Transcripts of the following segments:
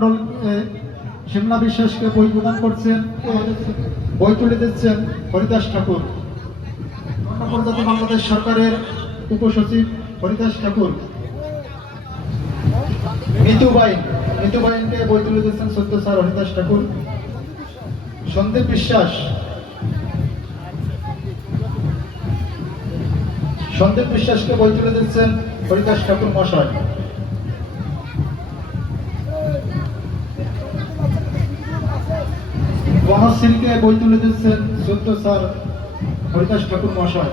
মন্ডল শিমলা বিশ্বাসকে বই প্রদান করছেন বই তুলে দিচ্ছেন হরিদাস ঠাকুর। প্রজাতি বাংলাদেশ সরকারের উপসচিব হরিদাস ঠাকুর। মিতু বাইন, মিতু বাইনকে বই তুলে দিচ্ছেন সত্য স্যার হরিদাস ঠাকুর। সন্দীপ বিশ্বাস। সন্দীপ বিশ্বাসকে বই তুলে দিচ্ছেন হরিদাস ঠাকুর মশাই। বনশ্রীকে বই তুলে দিচ্ছেন সত্য স্যার হরিদাস ঠাকুর মশাই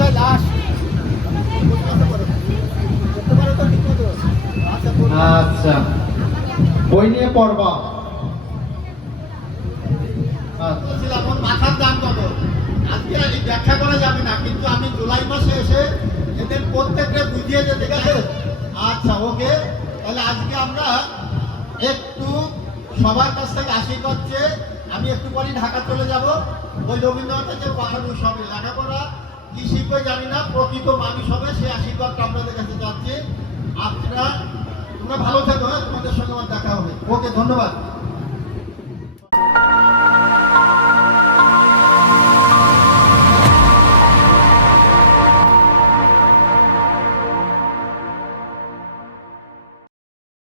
তাই লাস্ট আচ্ছা। বই নিয়ে পড়বা। আজকে আমি আচ্ছা আমরা একটু সবার কাছ থেকে আশীর্বাদ চেয়ে আমি একটু পরে ঢাকা চলে যাব। ওই রবীন্দ্রনাথের যে বাহাদুর সবে লেখাপড়া কি শিখবে জানি না, প্রকৃত মানুষ হবে সেই আশীর্বাদটা আপনাদের কাছে যাচ্ছে আপনারা তোমরা ভালো থেকো হ্যাঁ তোমাদের সঙ্গে আমার দেখা হবে ওকে ধন্যবাদ।